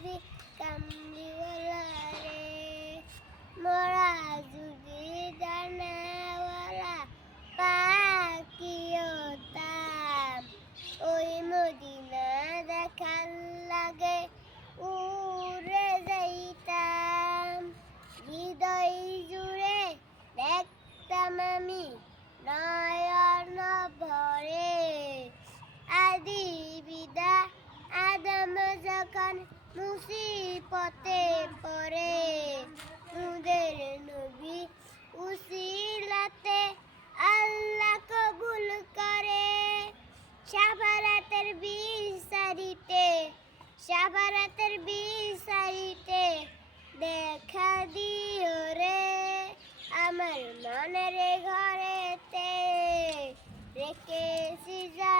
যদি কামলিওয়ালা রে মোরা যদি জানাওয়ালা পাখি হতাম ওই মদিনা দেখার লাগে উড়ে যাইতাম হৃদয় জুড়ে দেখতাম আমি নয়ন ভরে আদি বিদা আদম যখন মুসিবতে পড়ে মুদের নবী উসিলাতে আল্লাহ কবুল করে সাফারাতের বিচারিতে দেখা দিও রে আমার মনের ঘরেতে রেখেছি যা